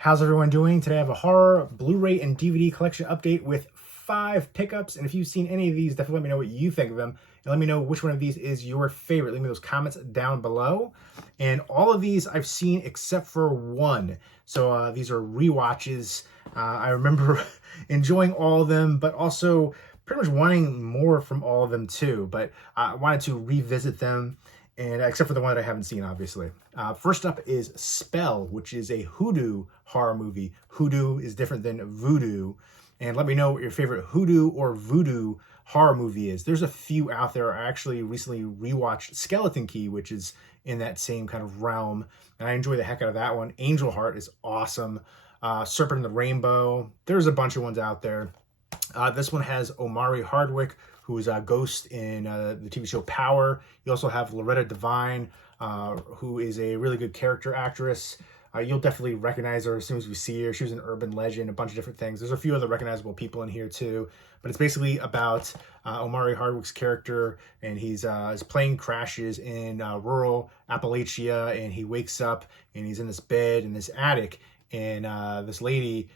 How's everyone doing? Today I have a horror Blu-ray and DVD collection update with 5 pickups. And if you've seen any of these, definitely let me know what you think of them. And let me know which one of these is your favorite. Leave me those comments down below. And all of these I've seen except for one. So these are rewatches. I remember enjoying all of them, but also pretty much wanting more from all of them too. But I wanted to revisit them. And except for the one that I haven't seen, obviously. First up is Spell, which is a Hoodoo horror movie. Hoodoo is different than Voodoo. And let me know what your favorite Hoodoo or Voodoo horror movie is. There's a few out there. I actually recently rewatched Skeleton Key, which is in that same kind of realm. And I enjoy the heck out of that one. Angel Heart is awesome. Serpent in the Rainbow. There's a bunch of ones out there. This one has Omari Hardwick, who is a ghost in the TV show Power. You also have Loretta Devine, who is a really good character actress. You'll definitely recognize her as soon as you see her. She was an urban legend, a bunch of different things. There's a few other recognizable people in here too, but it's basically about Omari Hardwick's character, and his plane crashes in rural Appalachia, and he wakes up and he's in this bed in this attic, and this lady,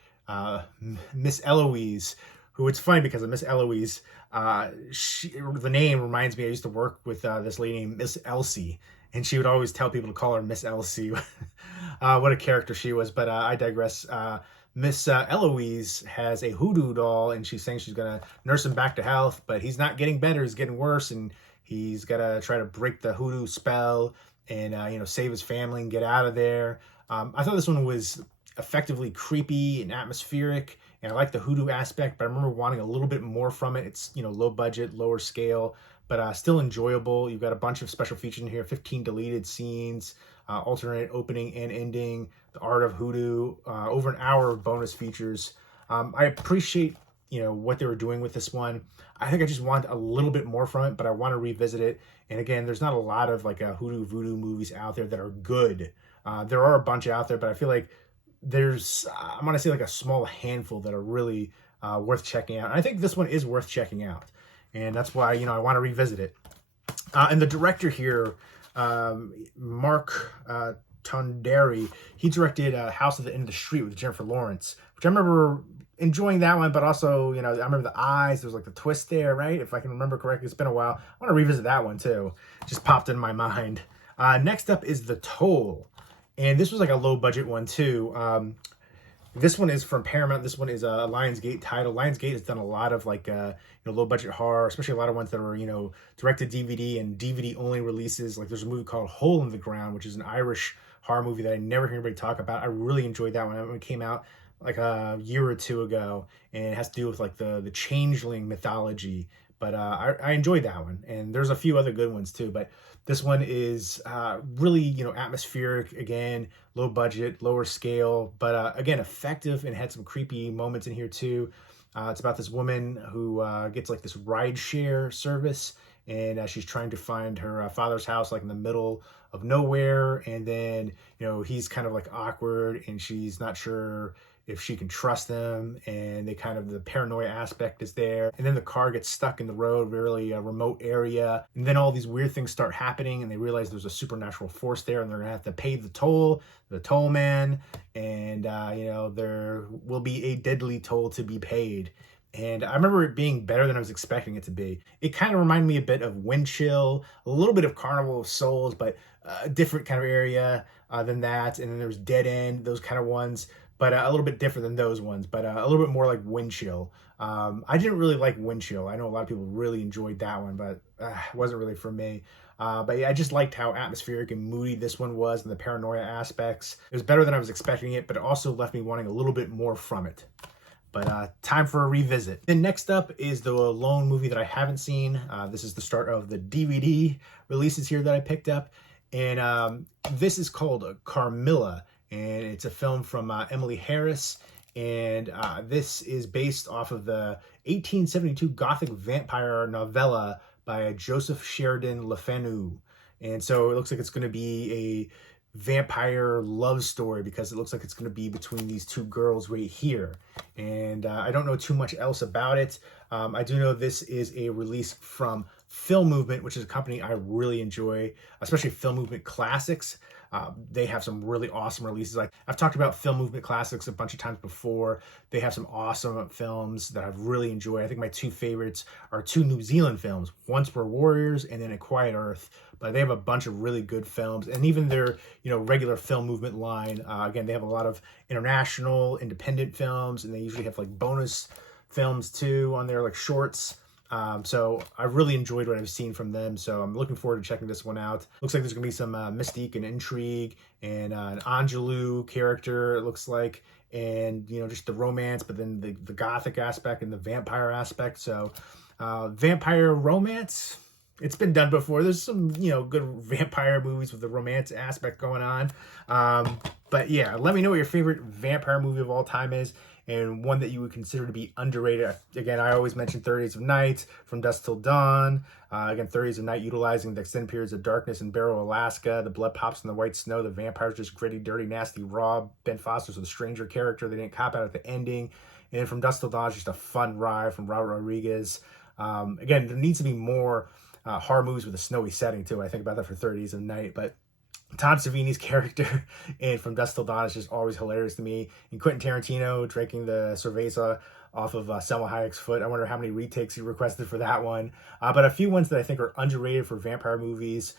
Miss Eloise, who it's funny because of Miss Eloise, the name reminds me, I used to work with this lady named Miss Elsie, and she would always tell people to call her Miss Elsie. What a character she was, but I digress. Miss Eloise has a hoodoo doll, and she's saying she's going to nurse him back to health, but he's not getting better, he's getting worse, and he's got to try to break the hoodoo spell and save his family and get out of there. I thought this one was effectively creepy and atmospheric, and I like the hoodoo aspect, but I remember wanting a little bit more from it. It's, low budget, lower scale, but still enjoyable. You've got a bunch of special features in here, 15 deleted scenes, alternate opening and ending, the art of hoodoo, over an hour of bonus features. I appreciate, what they were doing with this one. I think I just want a little bit more from it, but I want to revisit it. And again, there's not a lot of hoodoo voodoo movies out there that are good. There are a bunch out there, but I feel like there's, I'm going to say a small handful that are really worth checking out. And I think this one is worth checking out. And that's why, I want to revisit it. And the director here, Mark Tonderi, he directed House at the End of the Street with Jennifer Lawrence, which I remember enjoying that one, but also, I remember the eyes, there's the twist there, right? If I can remember correctly, it's been a while. I want to revisit that one too. Just popped in my mind. Next up is The Toll. And this was a low budget one too. This one is from Paramount. This one is a Lionsgate title. Lionsgate has done a lot of low budget horror, especially a lot of ones that are direct to DVD and DVD only releases. There's a movie called Hole in the Ground, which is an Irish horror movie that I never hear anybody talk about. I really enjoyed that one. It came out a year or two ago, and it has to do with the changeling mythology. But I enjoyed that one, and there's a few other good ones too. But this one is really, atmospheric, again, low budget, lower scale, but again, effective, and had some creepy moments in here too. It's about this woman who gets this ride share service, and she's trying to find her father's house in the middle of nowhere. And then, he's kind of awkward, and she's not sure if she can trust them, and the paranoia aspect is there. And then the car gets stuck in the road, really a remote area. And then all these weird things start happening, and they realize there's a supernatural force there, and they're gonna have to pay the toll man. And, there will be a deadly toll to be paid. And I remember it being better than I was expecting it to be. It kind of reminded me a bit of Wind Chill, a little bit of Carnival of Souls, but a different kind of area than that. And then there's Dead End, those kind of ones, but a little bit different than those ones, but a little bit more like Wind Chill. I didn't really like Wind Chill. I know a lot of people really enjoyed that one, but it wasn't really for me. But yeah, I just liked how atmospheric and moody this one was, and the paranoia aspects. It was better than I was expecting it, but it also left me wanting a little bit more from it. But time for a revisit. Then next up is the lone movie that I haven't seen. This is the start of the DVD releases here that I picked up. And this is called Carmilla. And it's a film from Emily Harris. And this is based off of the 1872 Gothic vampire novella by Joseph Sheridan Le Fanu. And so it looks like it's going to be a vampire love story, because it looks like it's going to be between these two girls right here. And I don't know too much else about it. I do know this is a release from Film Movement, which is a company I really enjoy, especially Film Movement Classics. They have some really awesome releases. Like I've talked about Film Movement Classics a bunch of times before. They have some awesome films that I've really enjoyed. I think my two favorites are two New Zealand films. Once Were Warriors and then A Quiet Earth. But they have a bunch of really good films, and even their regular Film Movement line. Again, they have a lot of international independent films, and they usually have like bonus films too on there, like shorts. So I really enjoyed what I've seen from them. So I'm looking forward to checking this one out. Looks like there's gonna be some mystique and intrigue, and an Angelou character, it looks like, and just the romance, but then the gothic aspect and the vampire aspect. So vampire romance, it's been done before. There's some good vampire movies with the romance aspect going on. But yeah, let me know what your favorite vampire movie of all time is, and one that you would consider to be underrated. Again, I always mention 30 Days of Night, From Dusk Till Dawn. Again, 30 Days of Night utilizing the extended periods of darkness in Barrow, Alaska. The blood pops in the white snow. The vampires just gritty, dirty, nasty, raw. Ben Foster's a stranger character. They didn't cop out at the ending. And From Dusk Till Dawn is just a fun ride from Robert Rodriguez. Again, there needs to be more horror movies with a snowy setting too. I think about that for 30 Days of Night, but Tom Savini's character in From Dusk Till Dawn is just always hilarious to me. And Quentin Tarantino drinking the cerveza off of Selma Hayek's foot. I wonder how many retakes he requested for that one. But a few ones that I think are underrated for vampire movies.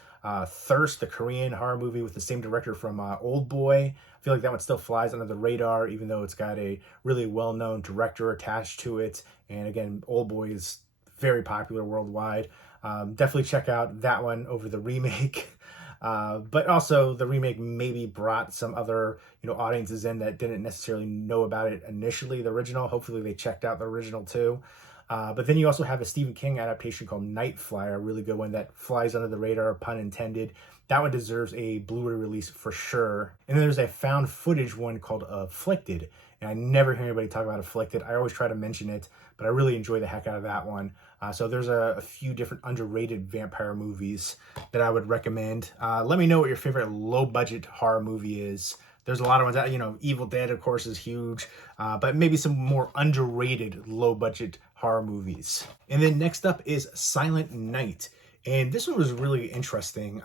Thirst, the Korean horror movie with the same director from Old Boy. I feel like that one still flies under the radar, even though it's got a really well-known director attached to it. And again, Old Boy is very popular worldwide. Definitely check out that one over the remake. But also the remake maybe brought some other, audiences in that didn't necessarily know about it initially, the original. Hopefully they checked out the original too. But then you also have a Stephen King adaptation called Night Flyer, a really good one that flies under the radar, pun intended. That one deserves a Blu-ray release for sure. And then there's a found footage one called Afflicted. And I never hear anybody talk about Afflicted. I always try to mention it, but I really enjoy the heck out of that one. So there's a few different underrated vampire movies that I would recommend. Let me know what your favorite low-budget horror movie is. There's a lot of ones that, Evil Dead, of course, is huge, but maybe some more underrated low-budget horror movies. And then next up is Silent Night. And this one was really interesting.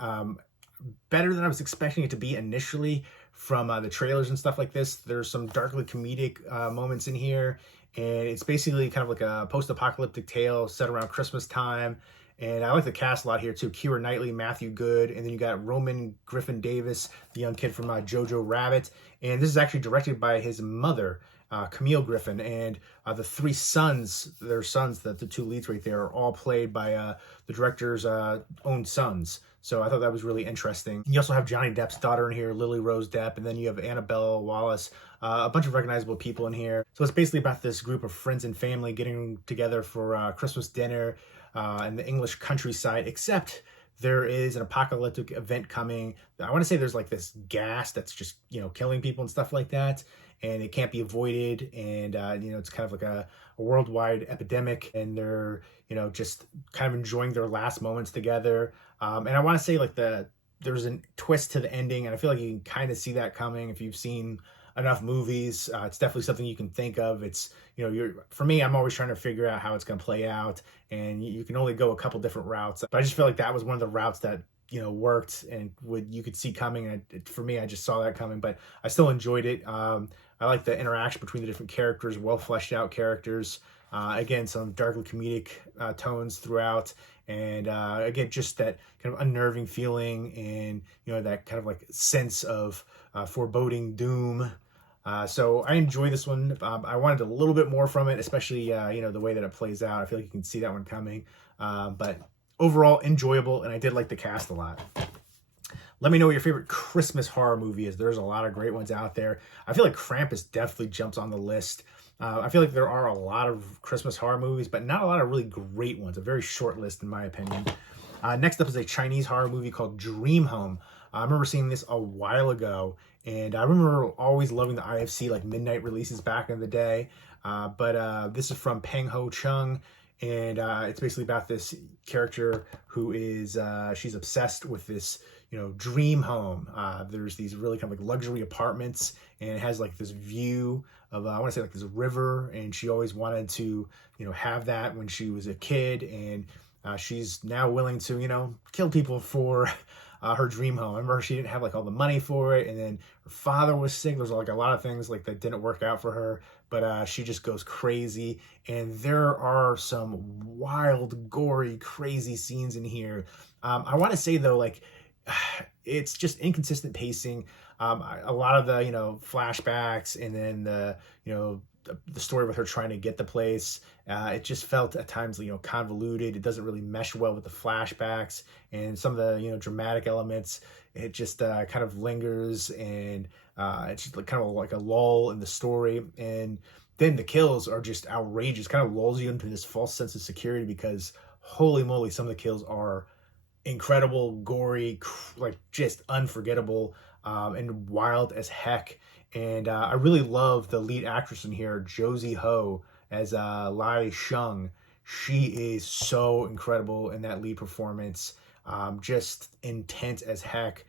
Better than I was expecting it to be initially from the trailers and stuff like this. There's some darkly comedic moments in here. And it's basically kind of like a post-apocalyptic tale set around Christmas time. And I like the cast a lot here too. Keira Knightley, Matthew Good, and then you got Roman Griffin Davis, the young kid from Jojo Rabbit. And this is actually directed by his mother, Camille Griffin, and the three sons, their sons, the two leads right there, are all played by the director's own sons. So I thought that was really interesting. You also have Johnny Depp's daughter in here, Lily Rose Depp, and then you have Annabelle Wallis, a bunch of recognizable people in here. So it's basically about this group of friends and family getting together for Christmas dinner in the English countryside, except there is an apocalyptic event coming. I want to say there's like this gas that's just, killing people and stuff like that. And it can't be avoided. And, it's kind of like a worldwide epidemic. And they're, just kind of enjoying their last moments together. And I want to say like there's a twist to the ending. And I feel like you can kind of see that coming if you've seen enough movies. It's definitely something you can think of. It's, for me, I'm always trying to figure out how it's going to play out. And you can only go a couple different routes. But I just feel like that was one of the routes that, worked and you could see coming. And for me, I just saw that coming, but I still enjoyed it. I like the interaction between the different characters, well fleshed out characters. Again, some darkly comedic tones throughout. And again, just that kind of unnerving feeling and, that kind of like sense of foreboding doom. So I enjoy this one. I wanted a little bit more from it, especially, the way that it plays out. I feel like you can see that one coming. But overall, enjoyable, and I did like the cast a lot. Let me know what your favorite Christmas horror movie is. There's a lot of great ones out there. I feel like Krampus definitely jumps on the list. I feel like there are a lot of Christmas horror movies, but not a lot of really great ones. A very short list, in my opinion. Next up is a Chinese horror movie called Dream Home. I remember seeing this a while ago, and I remember always loving the IFC, like midnight releases back in the day. But this is from Peng Ho Chung. And it's basically about this character who is, she's obsessed with this, dream home. There's these really kind of like luxury apartments, and it has like this view of, I want to say like this river, and she always wanted to, have that when she was a kid. And she's now willing to, kill people for her dream home. I remember she didn't have like all the money for it, and then her father was sick. There's like a lot of things like that didn't work out for her, but she just goes crazy. And there are some wild, gory, crazy scenes in here. I want to say though, like, it's just inconsistent pacing. A lot of the, flashbacks, and then the story with her trying to get the place, it just felt at times, convoluted. It doesn't really mesh well with the flashbacks, and some of the, dramatic elements. It just kind of lingers, and it's just kind of like a lull in the story. And then the kills are just outrageous, kind of lulls you into this false sense of security, because holy moly, some of the kills are incredible, gory, like just unforgettable, and wild as heck. And I really love the lead actress in here, Josie Ho, as Lai Sheng. She is so incredible in that lead performance, just intense as heck.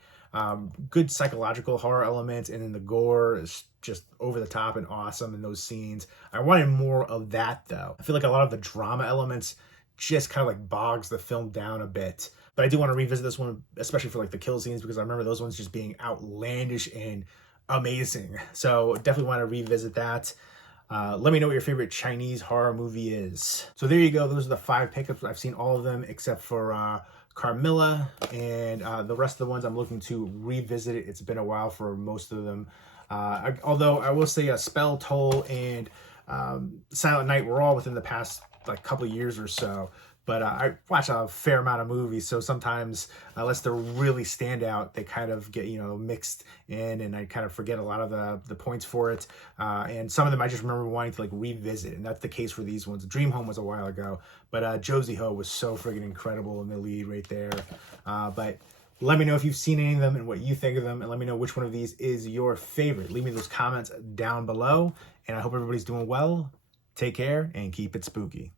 Good psychological horror elements, and then the gore is just over the top and awesome in those scenes. I wanted more of that though. I feel like a lot of the drama elements just kind of like bogs the film down a bit. But I do want to revisit this one, especially for like the kill scenes, because I remember those ones just being outlandish and amazing. So definitely want to revisit that. Let me know what your favorite Chinese horror movie is. So there you go. Those are the 5 pickups. I've seen all of them except for Carmilla, and the rest of the ones I'm looking to revisit it. It's been a while for most of them. Although I will say Spell Toll and Silent Night were all within the past like couple of years or so. But I watch a fair amount of movies, so sometimes, unless they're really stand out, they kind of get, mixed in, and I kind of forget a lot of the points for it. And some of them I just remember wanting to like revisit, and that's the case for these ones. Dream Home was a while ago, but Josie Ho was so friggin' incredible in the lead right there. But let me know if you've seen any of them and what you think of them, and let me know which one of these is your favorite. Leave me those comments down below, and I hope everybody's doing well. Take care, and keep it spooky.